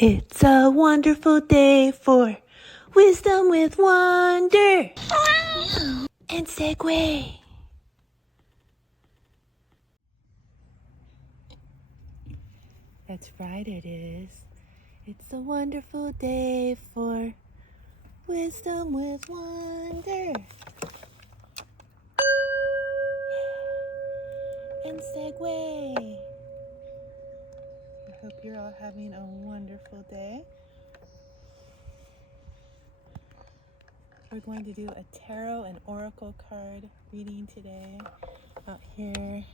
It's a wonderful day for wisdom with wonder and segue. That's right, it is. It's a wonderful day for wisdom with wonder and segue. I hope you're all having a wonderful day. We're going to do a tarot and oracle card reading today out here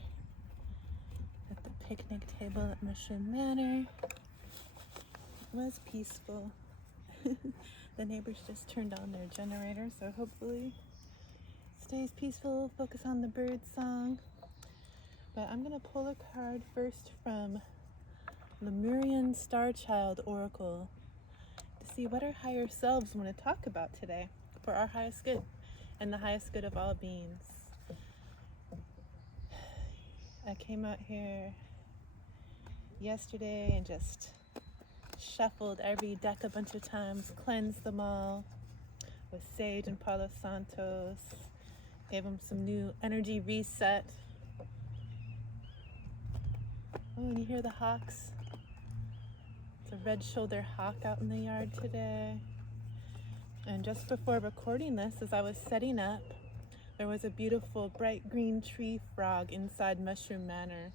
at the picnic table at Mushroom Manor. It was peaceful. The neighbors just turned on their generator, so hopefully it stays peaceful. Focus on the bird song. But I'm going to pull a card first from Lemurian Star Child Oracle to see what our higher selves want to talk about today for our highest good and the highest good of all beings. I came out here yesterday and just shuffled every deck a bunch of times, cleansed them all with sage and Palo Santos, gave them some new energy reset. Oh, and you hear the hawks? It's a red-shouldered hawk out in the yard today. And just before recording this, as I was setting up, there was a beautiful bright green tree frog inside Mushroom Manor.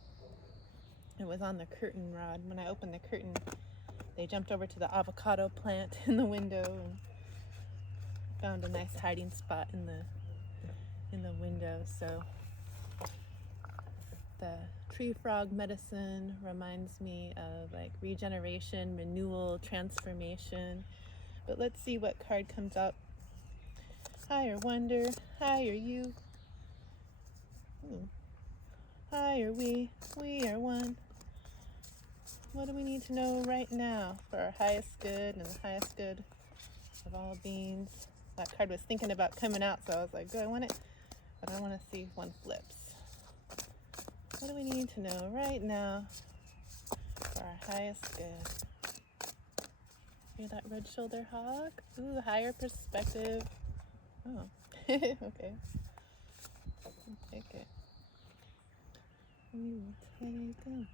It was on the curtain rod. When I opened the curtain, they jumped over to the avocado plant in the window and found a nice hiding spot in the window. So the tree frog medicine reminds me of like regeneration, renewal, transformation. But let's see what card comes up. Higher wonder, higher you. Higher we are one. What do we need to know right now for our highest good and the highest good of all beings? That card was thinking about coming out, so I was like, do I want it? But I want to see if one flips. What do we need to know right now for our highest good? Hear that red-shouldered hawk? Ooh, higher perspective. Oh, okay. I'll take it. We will take them.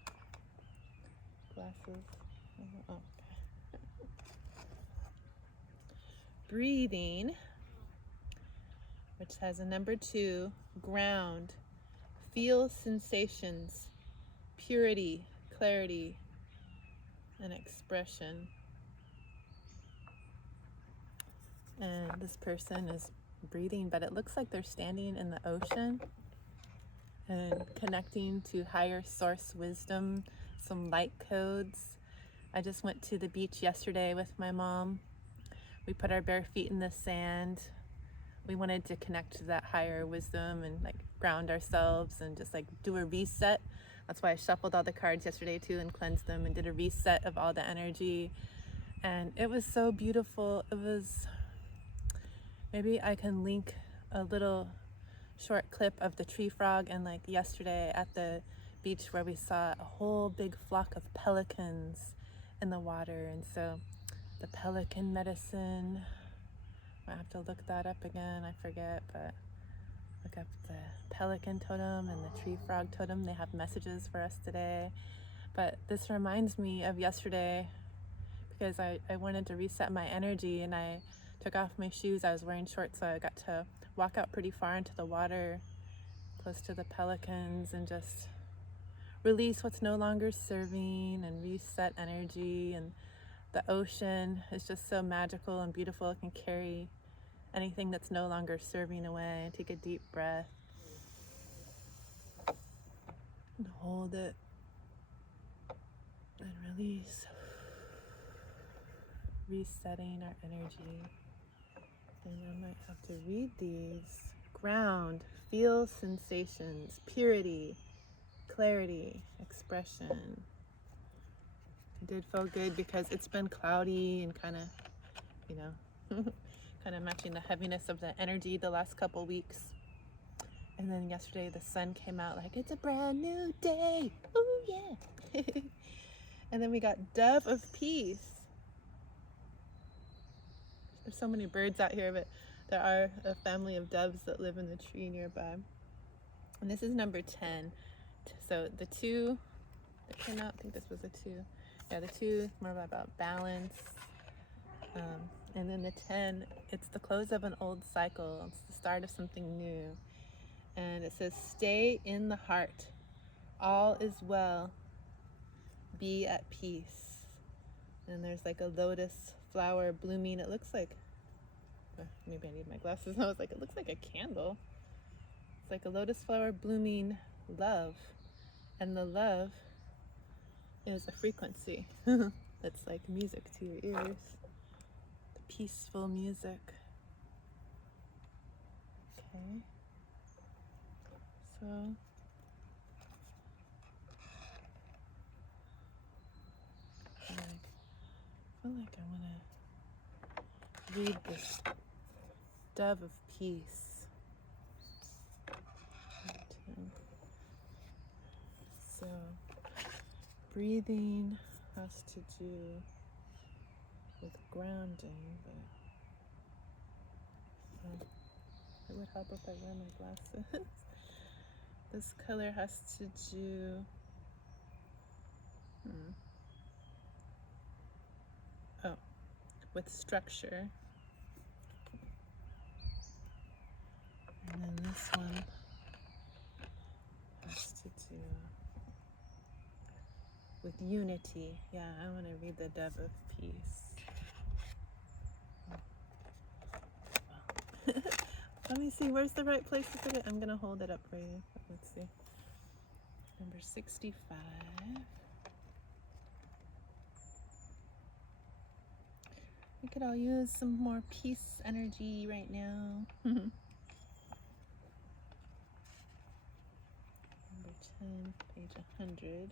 Glasses. Oh, okay. Breathing, which has a number 2, ground, feel sensations, purity, clarity, and expression. And this person is breathing, but it looks like they're standing in the ocean and connecting to higher source wisdom, some light codes. I just went to the beach yesterday with my mom. We put our bare feet in the sand. We wanted to connect to that higher wisdom and like ground ourselves and just like do a reset. That's why I shuffled all the cards yesterday too and cleansed them and did a reset of all the energy. And it was so beautiful. It was, maybe I can link a little short clip of the tree frog and like yesterday at the beach where we saw a whole big flock of pelicans in the water. And so the pelican medicine, I have to look that up again, I forget, but look up the pelican totem and the tree frog totem. They have messages for us today. But this reminds me of yesterday because I wanted to reset my energy and I took off my shoes. I was wearing shorts, so I got to walk out pretty far into the water close to the pelicans and just release what's no longer serving and reset energy. And the ocean is just so magical and beautiful. It can carry anything that's no longer serving away. Take a deep breath and hold it and release. Resetting our energy. And I might have to read these. Ground, feel sensations, purity, clarity, expression. It did feel good because it's been cloudy and kind of, kind of matching the heaviness of the energy the last couple weeks. And then yesterday the sun came out like it's a brand new day. Ooh, yeah. And then we got Dove of Peace. There's so many birds out here, but there are a family of doves that live in the tree nearby. And this is number 10. So the 2 that came out, I think this was a 2. Yeah, the 2 more about balance. And then the 10, it's the close of an old cycle. It's the start of something new. And it says, stay in the heart. All is well. Be at peace. And there's like a lotus flower blooming. It looks like, maybe I need my glasses. I was like, it looks like a candle. It's like a lotus flower blooming love. And the love is a frequency. That's like music to your ears. The peaceful music. Okay. So I feel like I want to read this Dove of Peace. So breathing has to do with grounding, but it would help if I wear my glasses. This color has to do with structure. And then this one has to do with unity. Yeah, I want to read the Dove of Peace. Let me see, where's the right place to put it? I'm going to hold it up for you. Let's see. Number 65. We could all use some more peace energy right now. Number 10, page 100.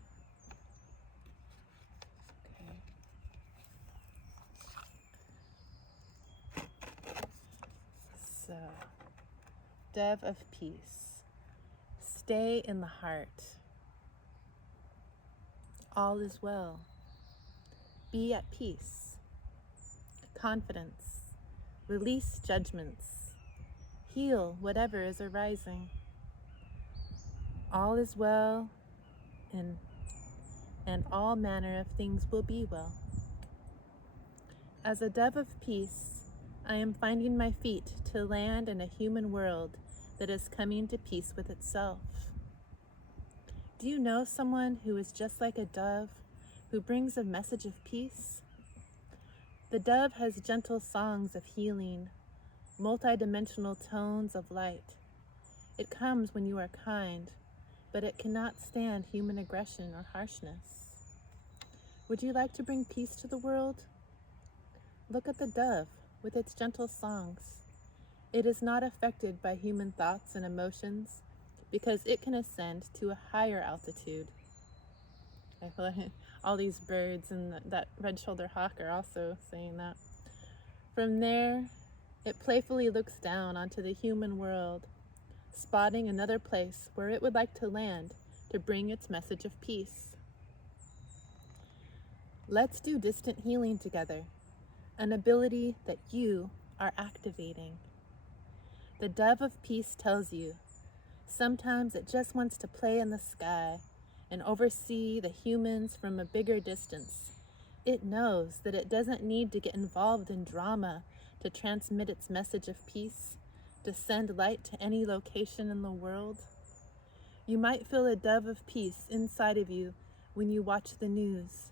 Okay. So, Dove of Peace. Stay in the heart. All is well. Be at peace. Confidence. Release judgments. Heal whatever is arising. All is well, and all manner of things will be well. As a dove of peace, I am finding my feet to land in a human world that is coming to peace with itself. Do you know someone who is just like a dove, who brings a message of peace? The dove has gentle songs of healing, multidimensional tones of light. It comes when you are kind, but it cannot stand human aggression or harshness. Would you like to bring peace to the world? Look at the dove with its gentle songs. It is not affected by human thoughts and emotions because it can ascend to a higher altitude. I feel like all these birds and that red-shouldered hawk are also saying that. From there, it playfully looks down onto the human world, spotting another place where it would like to land to bring its message of peace. Let's do distant healing together, an ability that you are activating. The Dove of Peace tells you, sometimes it just wants to play in the sky and oversee the humans from a bigger distance. It knows that it doesn't need to get involved in drama to transmit its message of peace, to send light to any location in the world. You might feel a dove of peace inside of you when you watch the news.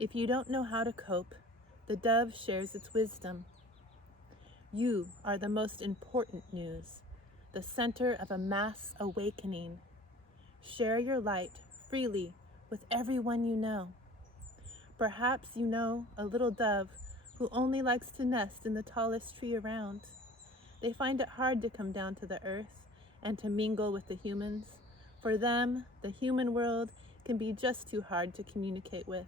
If you don't know how to cope, the dove shares its wisdom. You are the most important news, the center of a mass awakening. Share your light freely with everyone you know. Perhaps you know a little dove who only likes to nest in the tallest tree around. They find it hard to come down to the earth and to mingle with the humans. For them, the human world can be just too hard to communicate with,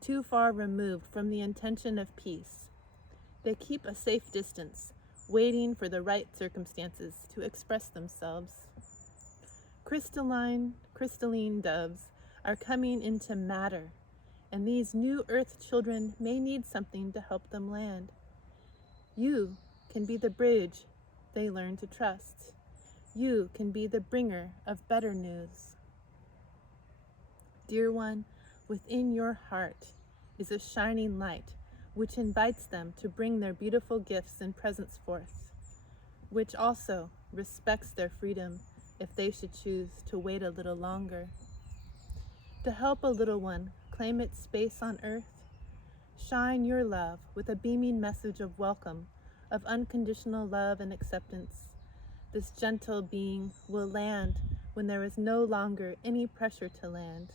too far removed from the intention of peace. They keep a safe distance, waiting for the right circumstances to express themselves. Crystalline doves are coming into matter, and these new earth children may need something to help them land. You can be the bridge they learn to trust. You can be the bringer of better news. Dear one, within your heart is a shining light which invites them to bring their beautiful gifts and presents forth, which also respects their freedom if they should choose to wait a little longer. To help a little one claim its space on earth, shine your love with a beaming message of welcome, of unconditional love and acceptance. This gentle being will land when there is no longer any pressure to land,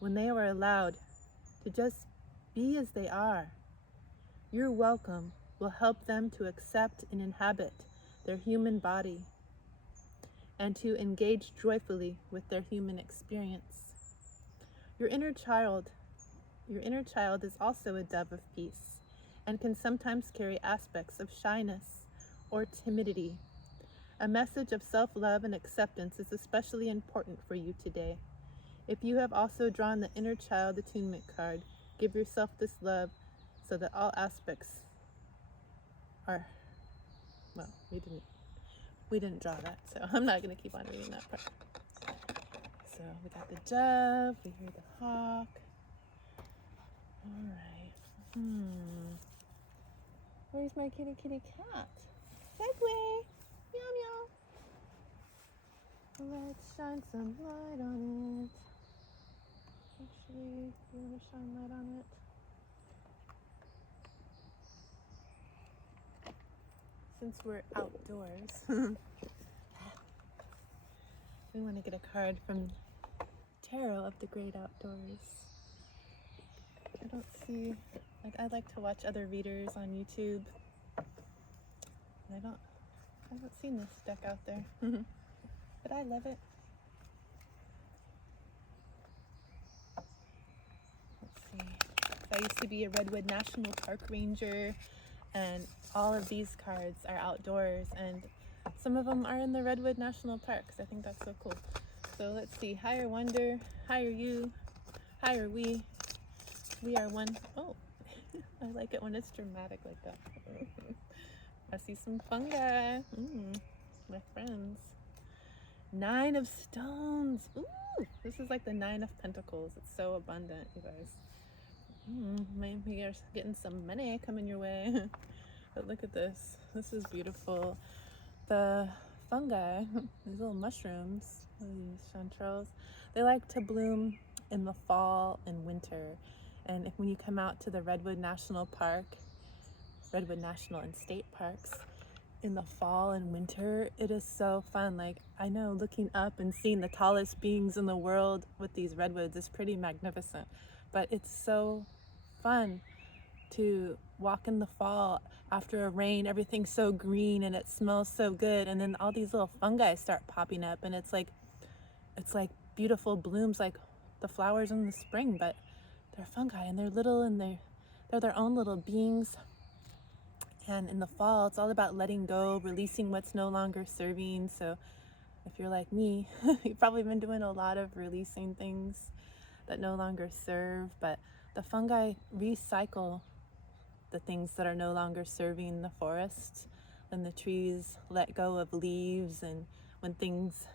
when they are allowed to just be as they are. Your welcome will help them to accept and inhabit their human body and to engage joyfully with their human experience. Your inner child is also a dove of peace and can sometimes carry aspects of shyness or timidity. A message of self-love and acceptance is especially important for you today. If you have also drawn the inner child attunement card, give yourself this love so that all aspects are, well, we didn't draw that, so I'm not going to keep on reading that part. So we got the dove, we hear the hawk. All right. Where's my kitty cat? Segway! Meow meow. Let's shine some light on it. Actually, you want to shine light on it? Since we're outdoors, we want to get a card from Tarot of the Great Outdoors. I don't see, I like to watch other readers on YouTube. And I haven't seen this deck out there, but I love it. Let's see. I used to be a Redwood National Park ranger, and all of these cards are outdoors, and some of them are in the Redwood National Parks. I think that's so cool. So let's see. Higher wonder, higher you, higher we. We are one. Oh, I like it when it's dramatic like that. I see some fungi. My friends. 9 of stones. Ooh, this is like the 9 of pentacles. It's so abundant, you guys. Maybe you're getting some money coming your way. But look at this. This is beautiful. The fungi, these little mushrooms, these chanterelles, they like to bloom in the fall and winter. And when you come out to the Redwood National Park, Redwood National and State Parks, in the fall and winter, it is so fun. Like, I know looking up and seeing the tallest beings in the world with these redwoods is pretty magnificent, but it's so fun to walk in the fall after a rain. Everything's so green and it smells so good, and then all these little fungi start popping up, and it's like beautiful blooms like the flowers in the spring, but they're fungi and they're little and they're their own little beings. And in the fall, it's all about letting go, releasing what's no longer serving. So if you're like me, you've probably been doing a lot of releasing things that no longer serve, but the fungi recycle the things that are no longer serving the forest. And the trees let go of leaves, and when things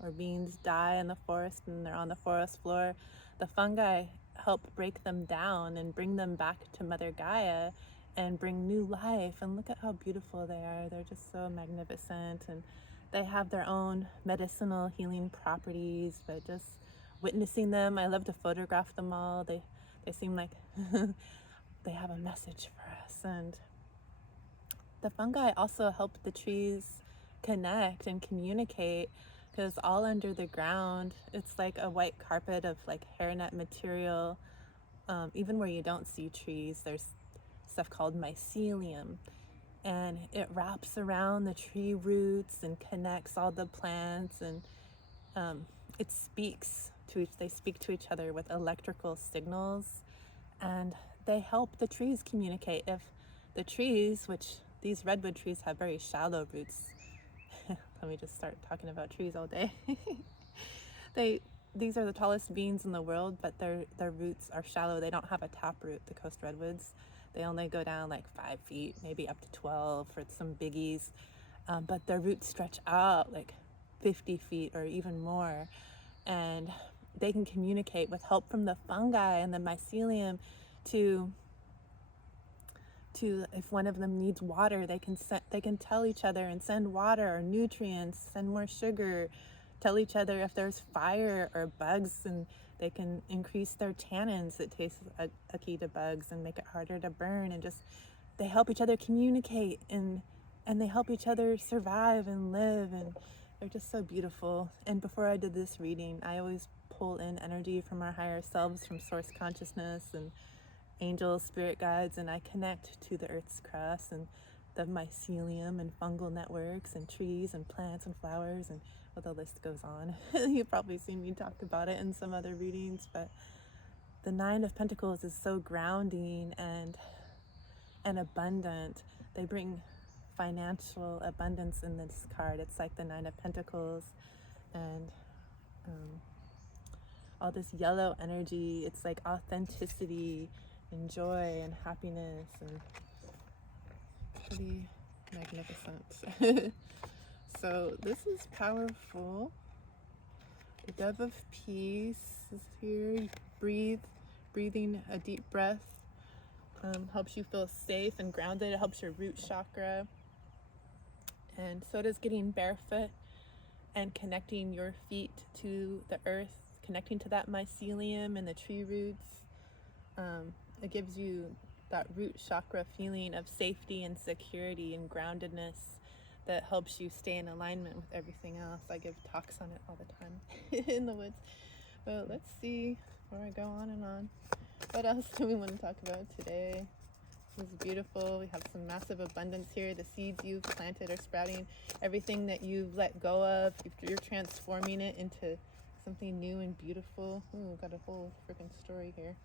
or beings die in the forest and they're on the forest floor, the fungi help break them down and bring them back to Mother Gaia and bring new life. And look at how beautiful they are. They're just so magnificent, and they have their own medicinal healing properties. But just witnessing them, I love to photograph them all. They seem like they have a message for us. And the fungi also help the trees connect and communicate, because all under the ground, it's like a white carpet of like hairnet material. Even where you don't see trees, there's stuff called mycelium, and it wraps around the tree roots and connects all the plants, and they speak to each other with electrical signals, and they help the trees communicate. If the trees, which these redwood trees have very shallow roots, let me just start talking about trees all day. These are the tallest beings in the world, but their roots are shallow. They don't have a taproot, the coast redwoods. They only go down like 5 feet, maybe up to 12 for some biggies. But their roots stretch out like 50 feet or even more. And they can communicate with help from the fungi and the mycelium to if one of them needs water, they can tell each other and send water or nutrients, send more sugar, tell each other if there's fire or bugs, and they can increase their tannins that taste akin to bugs and make it harder to burn. And just they help each other communicate, and they help each other survive and live, and they're just so beautiful. And before I did this reading, I always pull in energy from our higher selves, from source consciousness and angels, spirit guides, and I connect to the earth's crust and the mycelium and fungal networks and trees and plants and flowers, and well, the list goes on. You've probably seen me talk about it in some other readings, but the Nine of Pentacles is so grounding and abundant. They bring financial abundance in this card. It's like the Nine of Pentacles and all this yellow energy. It's like authenticity and joy and happiness, and pretty magnificent. So this is powerful. The Dove of Peace is here. Breathing a deep breath helps you feel safe and grounded. It helps your root chakra. And so does getting barefoot and connecting your feet to the earth, connecting to that mycelium and the tree roots. It gives you that root chakra feeling of safety and security and groundedness that helps you stay in alignment with everything else. I give talks on it all the time in the woods. But let's see, before I go on and on, what else do we want to talk about today? This is beautiful. We have some massive abundance here. The seeds you've planted are sprouting. Everything that you've let go of, you're transforming it into something new and beautiful. Ooh, got a whole freaking story here.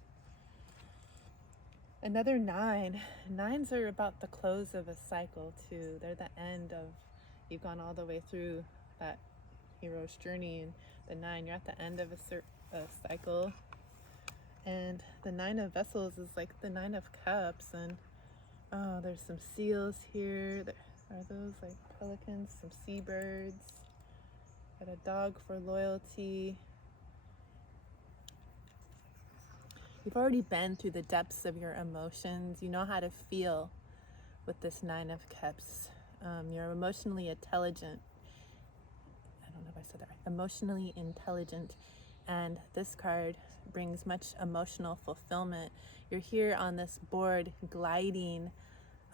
Another 9. 9s are about the close of a cycle too. They're the end of, you've gone all the way through that hero's journey, and the 9, you're at the end of a cycle. And the 9 of Vessels is like the 9 of Cups, and oh, there's some seals here. Are those like pelicans? Some seabirds. Got a dog for loyalty. You've already been through the depths of your emotions. You know how to feel with this 9 of Cups. You're emotionally intelligent. I don't know if I said that right. Emotionally intelligent. And this card brings much emotional fulfillment. You're here on this board gliding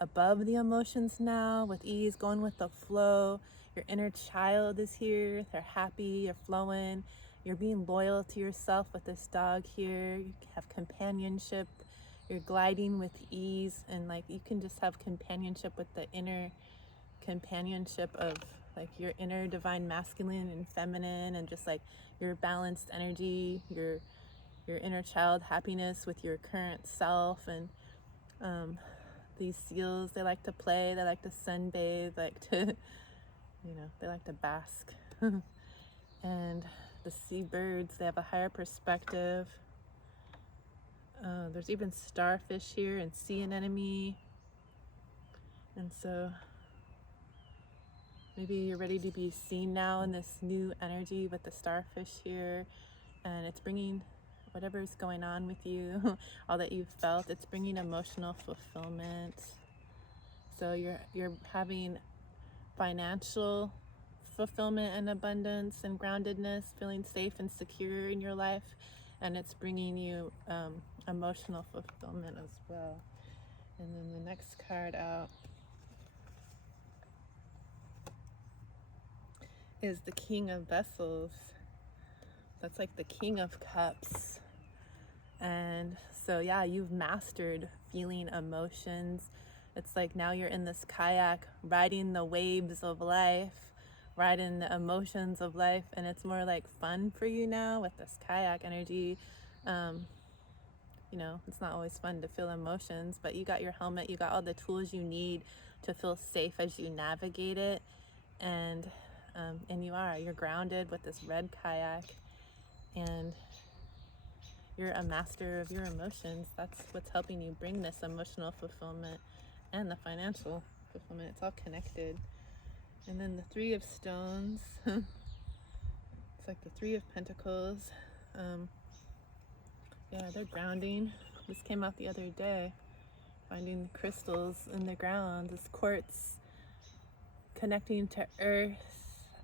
above the emotions now with ease, going with the flow. Your inner child is here. They're happy, you're flowing. You're being loyal to yourself with this dog here. You have companionship. You're gliding with ease, and like you can just have companionship with the inner companionship of like your inner divine masculine and feminine, and just like your balanced energy, your inner child happiness with your current self. And these seals, they like to play, they like to sunbathe, like to, they like to bask. And the seabirds, they have a higher perspective. There's even starfish here and sea anemone. And so maybe you're ready to be seen now in this new energy with the starfish here, and it's bringing whatever's going on with you, all that you've felt, it's bringing emotional fulfillment. So you're having financial fulfillment and abundance and groundedness, feeling safe and secure in your life, and it's bringing you emotional fulfillment as well. And then the next card out is the King of Vessels. That's like the King of Cups. And so yeah, you've mastered feeling emotions. It's like now you're in this kayak riding the waves of life, riding the emotions of life, and it's more like fun for you now with this kayak energy. It's not always fun to feel emotions, but you got your helmet, you got all the tools you need to feel safe as you navigate it. And you're grounded with this red kayak, and you're a master of your emotions. That's what's helping you bring this emotional fulfillment and the financial fulfillment. It's all connected. And then the Three of Stones. It's like the Three of Pentacles. Yeah, they're grounding. This came out the other day. Finding crystals in the ground. This quartz connecting to earth.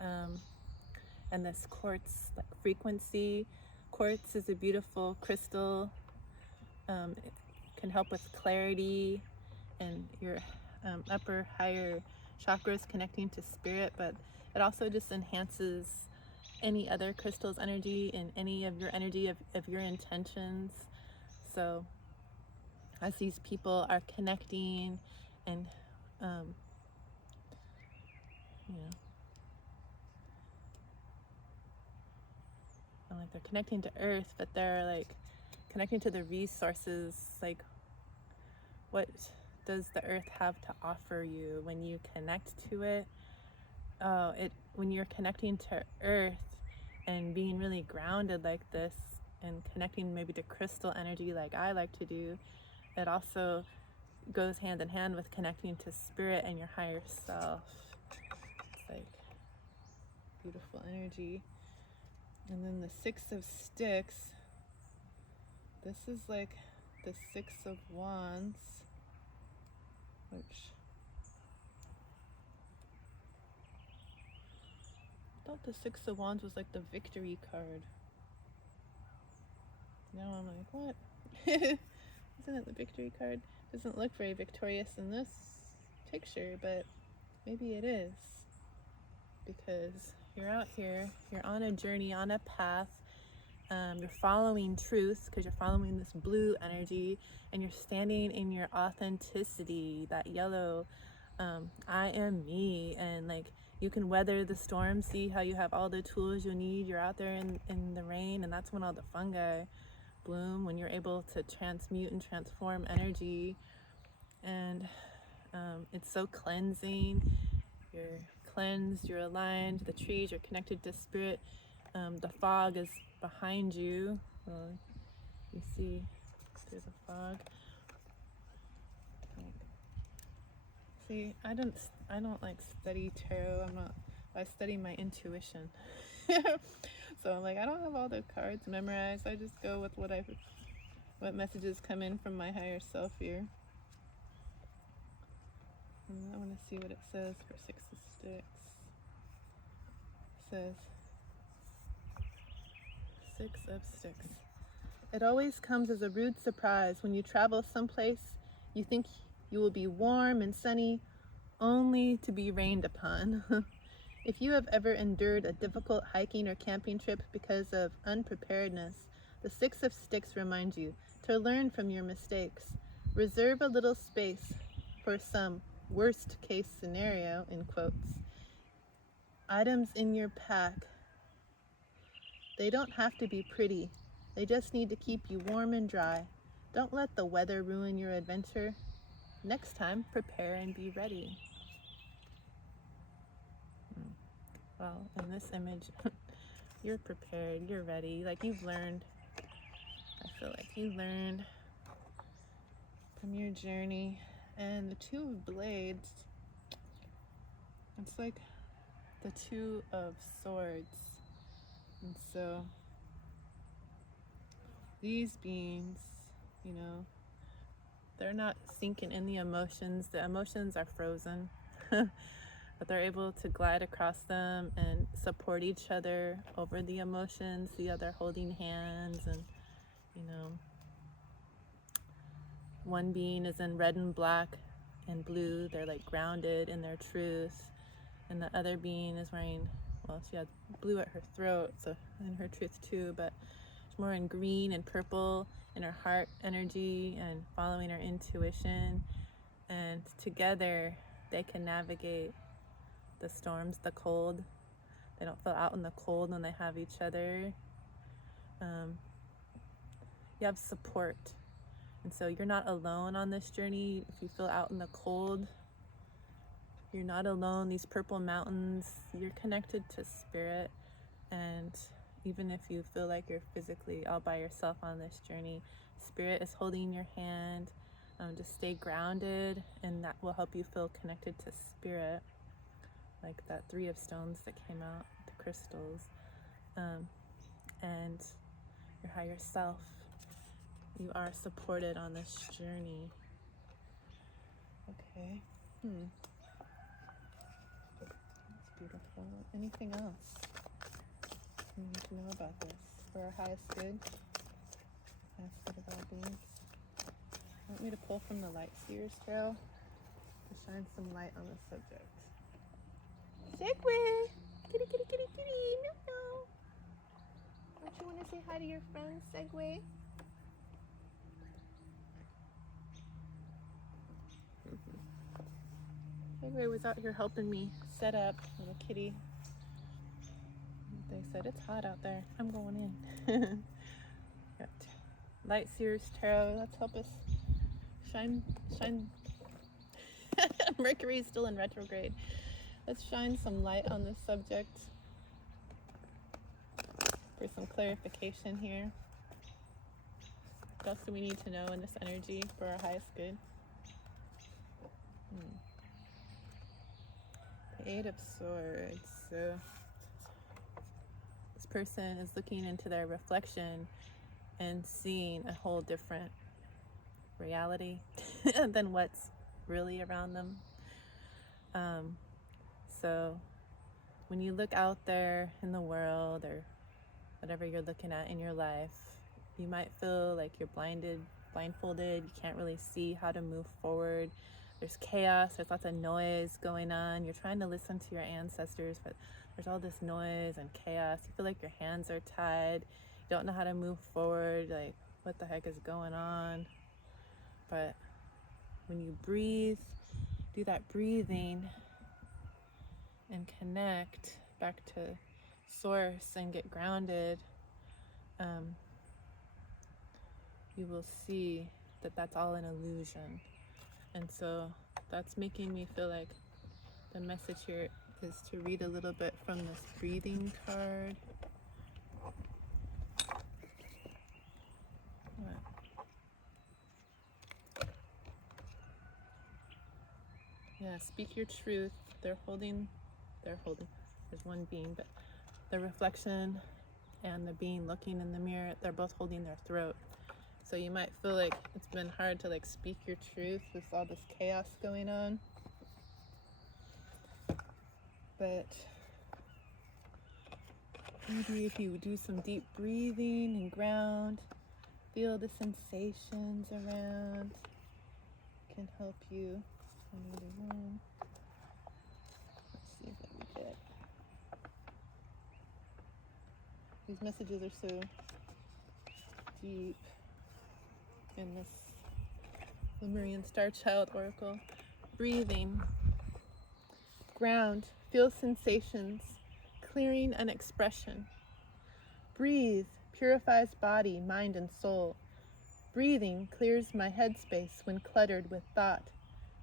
And this quartz like frequency. Quartz is a beautiful crystal. It can help with clarity and your upper, higher chakras connecting to spirit, but it also just enhances any other crystal's energy and any of your energy of your intentions. So as these people are connecting and you know, like they're connecting to earth, but they're like connecting to the resources. Like, what does the earth have to offer you when you connect to it? When you're connecting to earth and being really grounded like this and connecting maybe to crystal energy like I like to do, it also goes hand in hand with connecting to spirit and your higher self. It's like beautiful energy. And then the Six of Sticks. This is like the Six of Wands, which I thought the Six of Wands was like the victory card. Now I'm like, what? Isn't it the victory card? Doesn't look very victorious in this picture, but maybe it is, because you're out here, you're on a journey, on a path. You're following truth because you're following this blue energy, and you're standing in your authenticity, that yellow, I am me, and like you can weather the storm. See how you have all the tools you need. You're out there in the rain, and that's when all the fungi bloom, when you're able to transmute and transform energy. And it's so cleansing. You're cleansed, you're aligned, the trees, you're connected to spirit. The fog is behind you. You see through the fog. See, I don't like study tarot. I study my intuition. So like I don't have all the cards memorized. I just go with what messages come in from my higher self here. And I want to see what it says for Six of Sticks. It says, Six of Sticks. It always comes as a rude surprise when you travel someplace you think you will be warm and sunny, only to be rained upon. If you have ever endured a difficult hiking or camping trip because of unpreparedness, the Six of Sticks reminds you to learn from your mistakes. Reserve a little space for some worst case scenario, in quotes. Items in your pack. They don't have to be pretty. They just need to keep you warm and dry. Don't let the weather ruin your adventure. Next time, prepare and be ready. Well, in this image, you're prepared, you're ready. Like you've learned. I feel like you learned from your journey. And the Two of Blades, it's like the Two of Swords. And so these beings, you know, they're not sinking in the emotions. The emotions are frozen. But they're able to glide across them and support each other over the emotions. See how they're holding hands, and you know, one being is in red and black and blue. They're like grounded in their truth. And the other being is wearing, well, she had blue at her throat, so in her truth too, but she's more in green and purple in her heart energy and following her intuition. And together they can navigate the storms, the cold. They don't feel out in the cold when they have each other. You have support. And so you're not alone on this journey. If you feel out in the cold, you're not alone. These purple mountains, you're connected to spirit, and even if you feel like you're physically all by yourself on this journey, Spirit is holding your hand. Just stay grounded, and that will help you feel connected to Spirit, like that 3 of stones that came out, the crystals, and your higher self. You are supported on this journey. Okay. That's beautiful. Anything else you need to know about this for our highest good? Highest good of all beings. Want me to pull from the Light Seers Tarot to shine some light on the subject? Segway! Kitty, kitty, kitty, kitty! Meow, meow! Don't you want to say hi to your friend, Segway? Segway was out here helping me set up, little kitty. They said it's hot out there. I'm going in. Got Light Seers Tarot. Let's help us shine. Mercury's still in retrograde. Let's shine some light on this subject for some clarification here. What else do we need to know in this energy for our highest good? The 8 of Swords. So this person is looking into their reflection and seeing a whole different reality than what's really around them. So when you look out there in the world, or whatever you're looking at in your life, you might feel like you're blindfolded. You can't really see how to move forward. There's chaos, there's lots of noise going on. You're trying to listen to your ancestors, but there's all this noise and chaos. You feel like your hands are tied. You don't know how to move forward. Like, what the heck is going on? But when you breathe, do that breathing and connect back to source and get grounded, you will see that that's all an illusion. And so that's making me feel like the message here is to read a little bit from this breathing card. Yeah, speak your truth. They're holding, there's one being, but the reflection and the being looking in the mirror, they're both holding their throat. So you might feel like it's been hard to like speak your truth with all this chaos going on. But maybe if you do some deep breathing and ground, feel the sensations around, can help you. One. Let's see if I can get. These messages are so deep in this Lemurian Star Child Oracle. Breathing. Ground. Feel sensations. Clearing and expression. Breathe. Purifies body, mind, and soul. Breathing clears my headspace when cluttered with thought.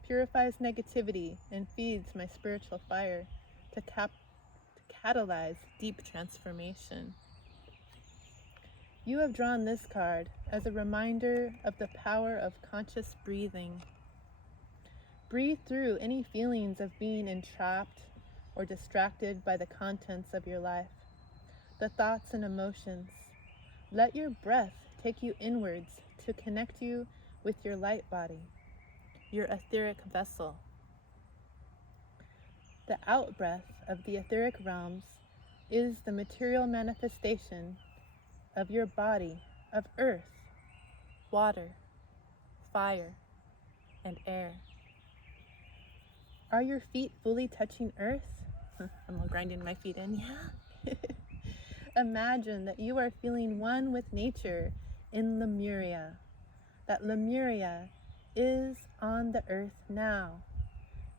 Purifies negativity and feeds my spiritual fire to catalyze deep transformation. You have drawn this card as a reminder of the power of conscious breathing. Breathe through any feelings of being entrapped or distracted by the contents of your life, the thoughts and emotions. Let your breath take you inwards to connect you with your light body, your etheric vessel. The out-breath of the etheric realms is the material manifestation of your body of earth, water, fire, and air. Are your feet fully touching earth? I'm all grinding my feet in, yeah. Imagine that you are feeling one with nature in Lemuria, that Lemuria is on the earth now.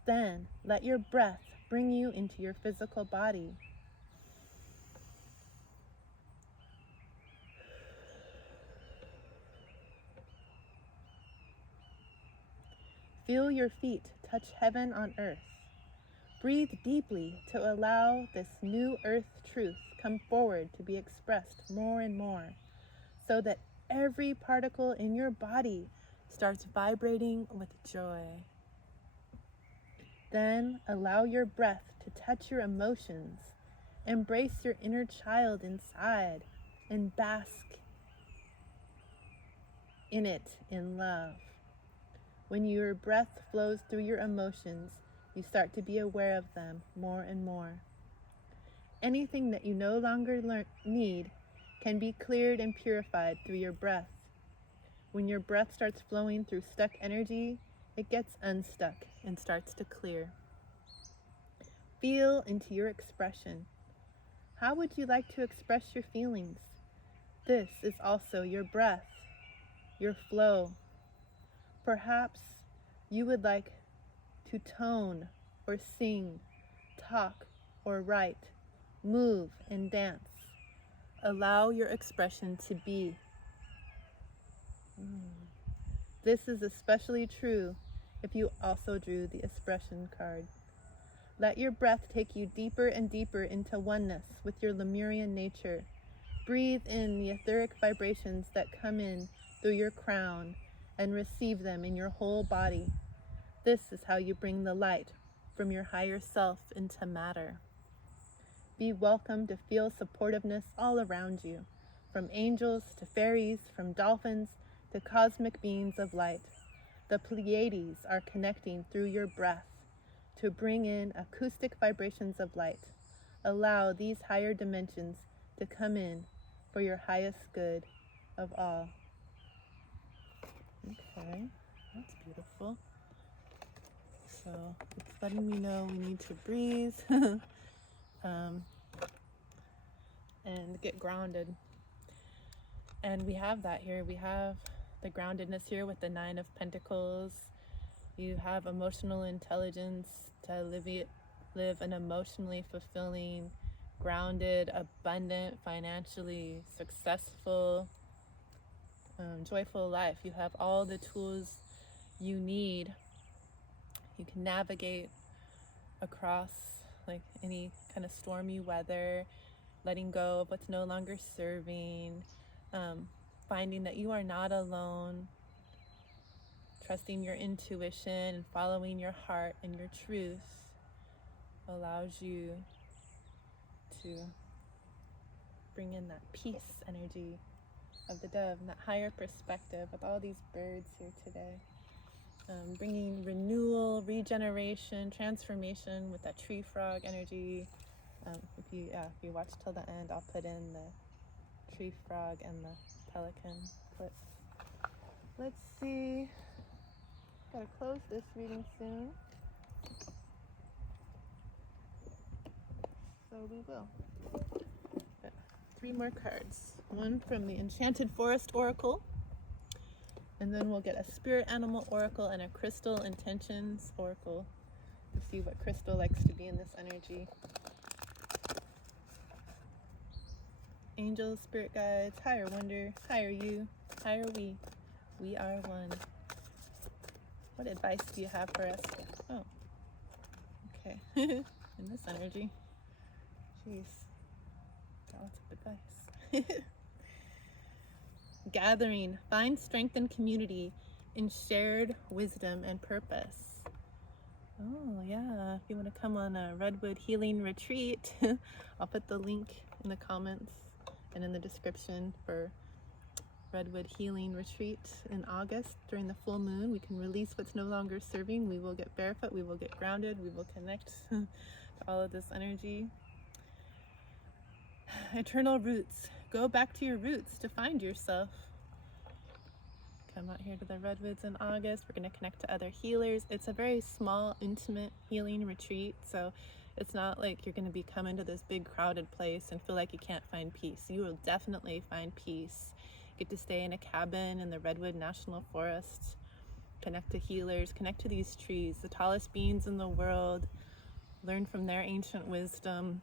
Then let your breath bring you into your physical body. Feel your feet touch heaven on earth. Breathe deeply to allow this new earth truth come forward to be expressed more and more, so that every particle in your body starts vibrating with joy. Then allow your breath to touch your emotions. Embrace your inner child inside and bask in it in love. When your breath flows through your emotions, you start to be aware of them more and more. Anything that you no longer need can be cleared and purified through your breath. When your breath starts flowing through stuck energy, it gets unstuck and starts to clear. Feel into your expression. How would you like to express your feelings? This is also your breath, your flow. Perhaps you would like to tone or sing, talk or write, move and dance. Allow your expression to be. This is especially true if you also drew the expression card. Let your breath take you deeper and deeper into oneness with your Lemurian nature. Breathe in the etheric vibrations that come in through your crown and receive them in your whole body. This is how you bring the light from your higher self into matter. Be welcome to feel supportiveness all around you, from angels to fairies, from dolphins to cosmic beings of light. The Pleiades are connecting through your breath to bring in acoustic vibrations of light. Allow these higher dimensions to come in for your highest good of all. Okay, that's beautiful. So it's letting me know we need to breathe and get grounded. And we have that here. We have the groundedness here with the 9 of Pentacles. You have emotional intelligence to live an emotionally fulfilling, grounded, abundant, financially successful, joyful life. You have all the tools you need. You can navigate across like any kind of stormy weather, letting go of what's no longer serving, finding that you are not alone, trusting your intuition and following your heart and your truth allows you to bring in that peace energy of the dove and that higher perspective with all these birds here today. Bringing renewal, regeneration, transformation with that tree frog energy. If you watch till the end, I'll put in the tree frog and the pelican clips. Let's see. Gotta close this reading soon. So we will. But 3 more cards. One from the Enchanted Forest Oracle. And then we'll get a Spirit Animal Oracle and a Crystal Intentions Oracle to see what Crystal likes to be in this energy. Angels, Spirit Guides, Higher Wonder, Higher You, Higher We. We are one. What advice do you have for us? Oh, okay. In this energy. Jeez. Got lots of advice. Gathering, find strength and community in shared wisdom and purpose. Oh yeah, if you want to come on a Redwood Healing Retreat, I'll put the link in the comments and in the description for Redwood Healing Retreat in August during the full moon. We can release what's no longer serving. We will get barefoot, we will get grounded, we will connect to all of this energy. Eternal roots. Go back to your roots to find yourself. Come out here to the Redwoods in August. We're going to connect to other healers. It's a very small, intimate healing retreat, so it's not like you're going to be coming to this big crowded place and feel like you can't find peace. You will definitely find peace. Get to stay in a cabin in the Redwood National Forest. Connect to healers. Connect to these trees, the tallest beings in the world. Learn from their ancient wisdom.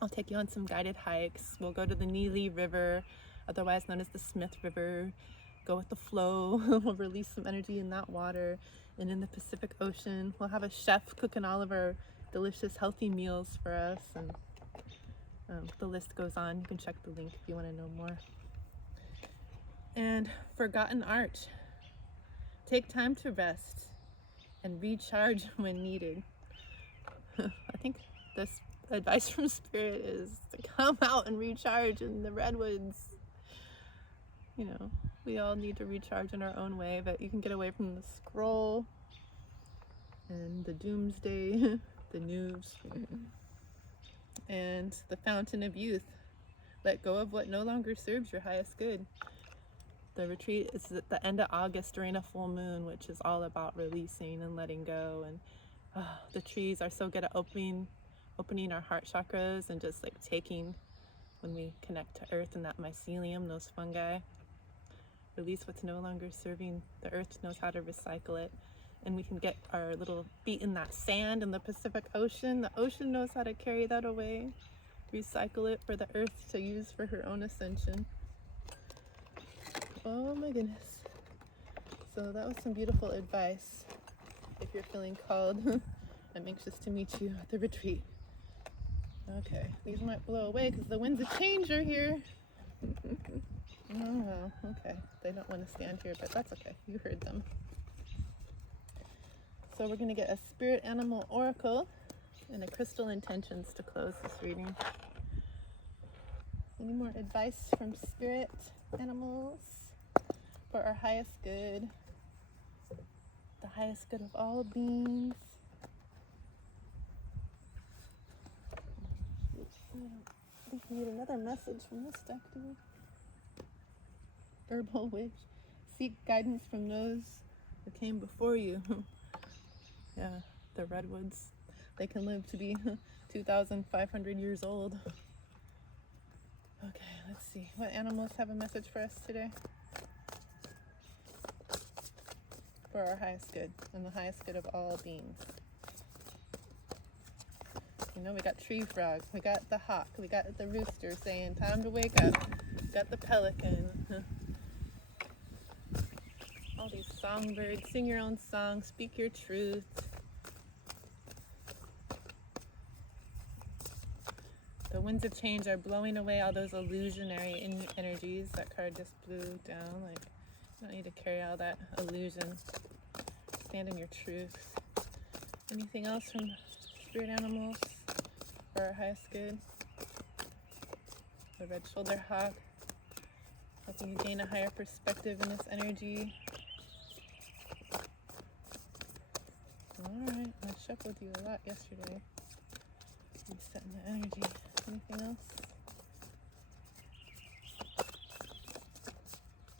I'll take you on some guided hikes. We'll go to the Neely River, otherwise known as the Smith River. Go with the flow. We'll release some energy in that water. And in the Pacific Ocean, we'll have a chef cooking all of our delicious, healthy meals for us, and the list goes on. You can check the link if you want to know more. And forgotten art. Take time to rest and recharge when needed. I think this advice from Spirit is to come out and recharge in the redwoods. You know, we all need to recharge in our own way, but you can get away from the scroll and the doomsday, the news, and the fountain of youth. Let go of what no longer serves your highest good. The retreat is at the end of August during a full moon, which is all about releasing and letting go. And the trees are so good at opening our heart chakras and just like taking, when we connect to earth and that mycelium, those fungi, release what's no longer serving. The earth knows how to recycle it, and we can get our little feet in that sand in the Pacific Ocean. The ocean knows how to carry that away, recycle it for the earth to use for her own ascension. Oh my goodness. So that was some beautiful advice. If you're feeling called, I'm anxious to meet you at the retreat. Okay, these might blow away because the winds of change are here. Oh well, okay. They don't want to stand here, but that's okay. You heard them. So we're going to get a spirit animal oracle and a crystal intentions to close this reading. Any more advice from spirit animals for our highest good? The highest good of all beings. I think we need another message from this deck, do we? Herbal wish. Seek guidance from those who came before you. Yeah, the redwoods. They can live to be 2,500 years old. Okay, let's see. What animals have a message for us today? For our highest good and the highest good of all beings. You know, we got tree frog, we got the hawk, we got the rooster saying time to wake up, we got the pelican. All these songbirds, sing your own song, speak your truth. The winds of change are blowing away all those illusionary energies. That card just blew down. Like, you don't need to carry all that illusion. Stand in your truth. Anything else from spirit animals for our highest good? The red-shouldered hawk, helping you gain a higher perspective in this energy. Alright, I shuffled you a lot yesterday. Resetting the energy. Anything else?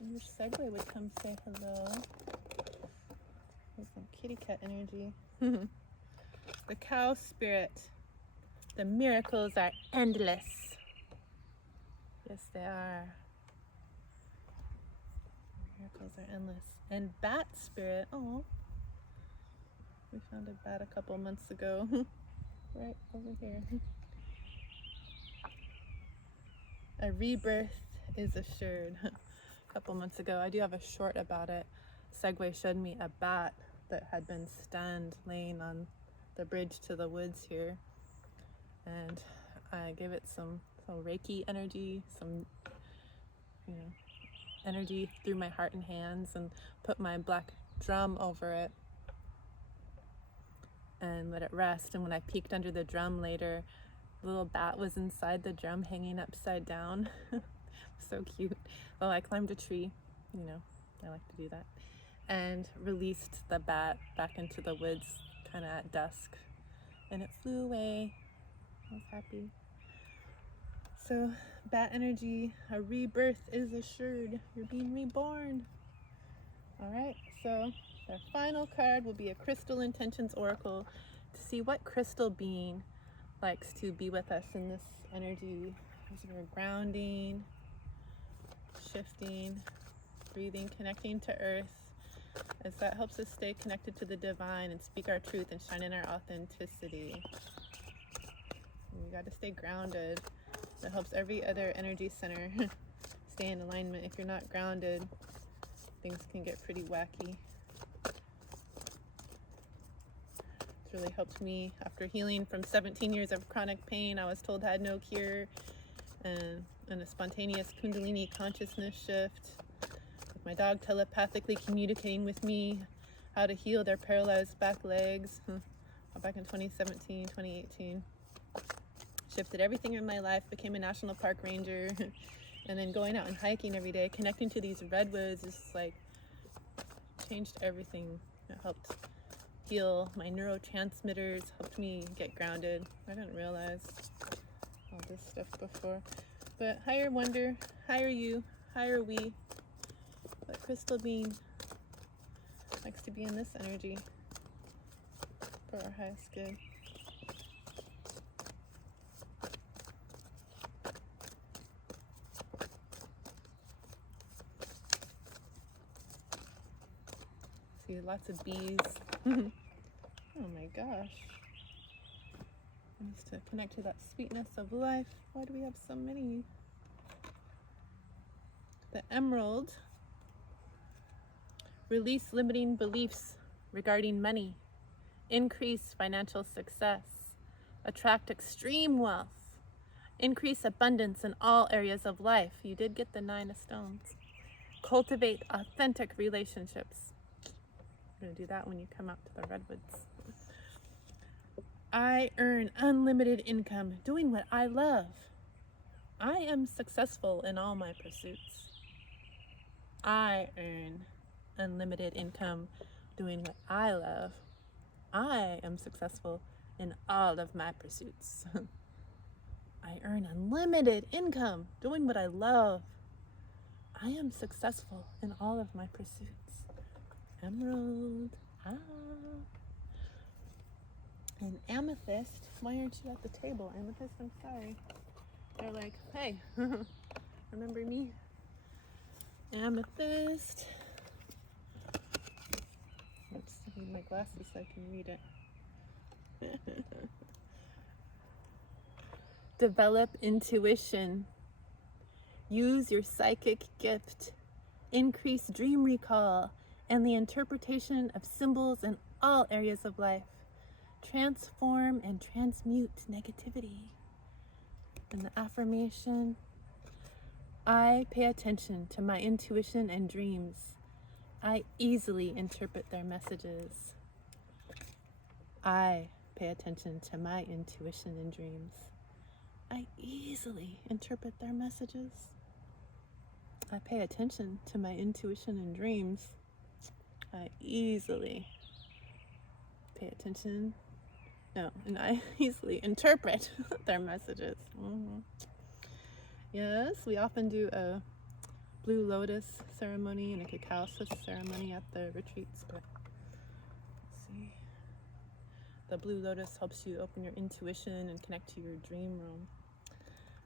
I wish Segway would come say hello. There's some kitty cat energy. The cow spirit. The miracles are endless. Yes, they are. Miracles are endless. And bat spirit. Oh, we found a bat a couple months ago. Right over here. A rebirth is assured. A couple months ago, I do have a short about it. Segway showed me a bat that had been stunned laying on the bridge to the woods here, and I gave it some Reiki energy, some energy through my heart and hands, and put my black drum over it and let it rest. And when I peeked under the drum later, the little bat was inside the drum hanging upside down. So cute. Well, I climbed a tree, I like to do that, and released the bat back into the woods kind of at dusk, and it flew away. I was happy. So bat energy, a rebirth is assured. You're being reborn. All right, so our final card will be a crystal intentions oracle to see what crystal being likes to be with us in this energy as we're grounding, shifting, breathing, connecting to earth, as that helps us stay connected to the divine and speak our truth and shine in our authenticity. We got to stay grounded. That helps every other energy center stay in alignment. If you're not grounded, things can get pretty wacky. It's really helped me after healing from 17 years of chronic pain I was told had no cure, and a spontaneous Kundalini consciousness shift, with my dog telepathically communicating with me how to heal their paralyzed back legs back in 2017, 2018. Shifted everything in my life, became a national park ranger, and then going out and hiking every day, connecting to these redwoods, just like changed everything. It helped heal my neurotransmitters, helped me get grounded. I didn't realize all this stuff before. But higher wonder, higher you, higher we. But crystal being likes to be in this energy for our highest good. See lots of bees. Oh my gosh. I need to connect to that sweetness of life. Why do we have so many? The emerald. Release limiting beliefs regarding money. Increase financial success. Attract extreme wealth. Increase abundance in all areas of life. You did get the 9 of stones. Cultivate authentic relationships. I'm going to do that when you come out to the redwoods. I earn unlimited income doing what I love. I am successful in all my pursuits. I earn unlimited income doing what I love. I am successful in all of my pursuits. I earn unlimited income doing what I love. I am successful in all of my pursuits. Emerald. And amethyst. Why aren't you at the table? Amethyst, I'm sorry. They're like, hey, remember me? Amethyst. Oops, I need my glasses so I can read it. Develop intuition. Use your psychic gift. Increase dream recall and the interpretation of symbols in all areas of life. Transform and transmute negativity. And the affirmation, I pay attention to my intuition and dreams. I easily interpret their messages. I pay attention to my intuition and dreams. I easily interpret their messages. I pay attention to my intuition and dreams. I easily pay attention. No, and I easily interpret their messages. Yes, we often do a blue lotus ceremony and a cacao switch ceremony at the retreats, but let's see. The blue lotus helps you open your intuition and connect to your dream realm.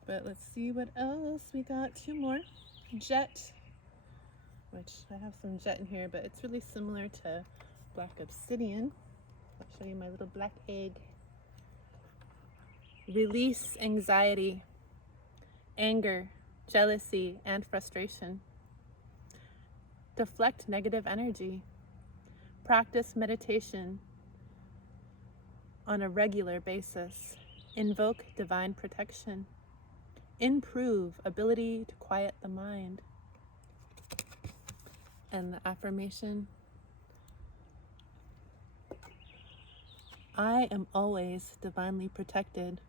But let's see what else we got. 2 more. Jet, which I have some jet in here, but it's really similar to black obsidian. I'll show you my little black egg. Release anxiety, anger, jealousy, and frustration. Deflect negative energy. Practice meditation on a regular basis. Invoke divine protection. Improve ability to quiet the mind. And the affirmation, I am always divinely protected.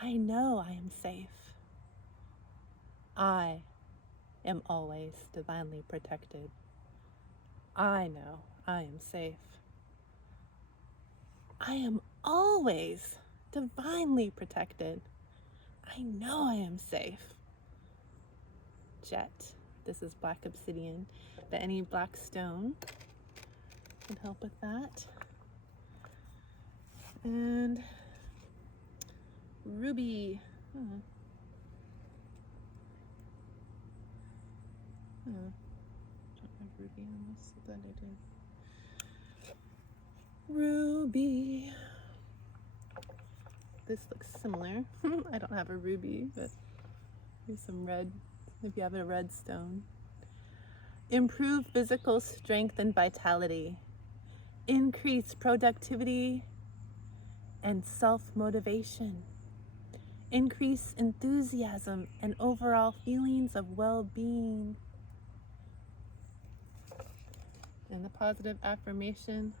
I know I am safe. I am always divinely protected. I know I am safe. I am always divinely protected. I know I am safe. Jet. This is black obsidian, but any black stone can help with that. And ruby. Don't have ruby on this, I thought I did. Ruby. This looks similar. I don't have a ruby, but here's some red, if you have a red stone. Improve physical strength and vitality. increase productivity and self-motivation, increase enthusiasm and overall feelings of well-being. And the positive affirmation,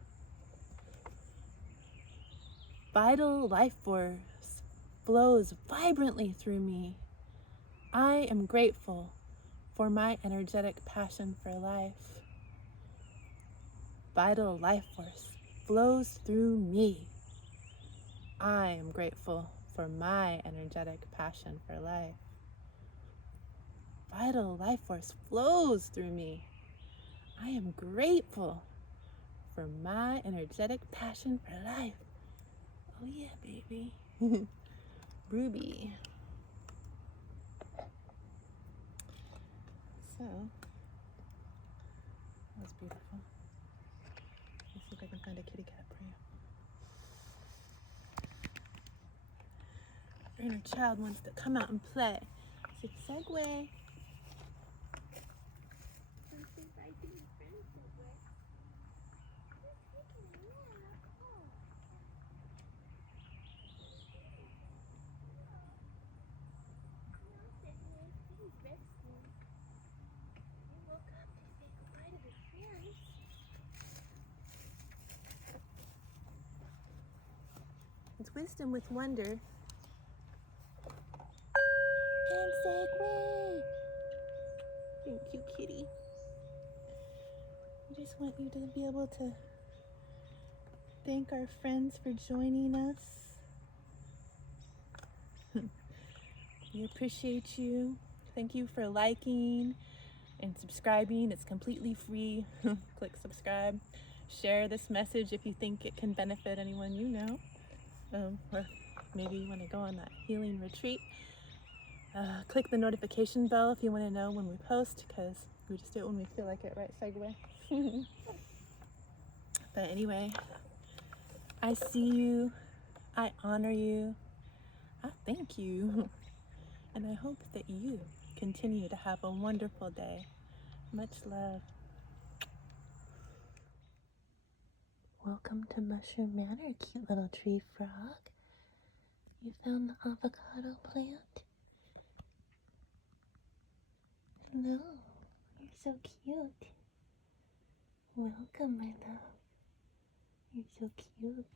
vital life force flows vibrantly through me. I am grateful for my energetic passion for life. Vital life force flows through me. I am grateful for my energetic passion for life. Vital life force flows through me. I am grateful for my energetic passion for life. Oh yeah, baby. Ruby. So, that was beautiful. Let's see if I can find a kitty cat for you. Your inner child wants to come out and play. So segue. It's wisdom with wonder. And segue. Thank you, kitty. I just want you to be able to thank our friends for joining us. We appreciate you. Thank you for liking and subscribing. It's completely free. Click subscribe. Share this message if you think it can benefit anyone you know. Or maybe you want to go on that healing retreat. Click the notification bell if you want to know when we post, because we just do it when we feel like it, right, Segue? But anyway, I see you. I honor you. I thank you. And I hope that you continue to have a wonderful day. Much love. Welcome to Mushroom Manor, cute little tree frog. You found the avocado plant? No, you're so cute. Welcome, my love. You're so cute.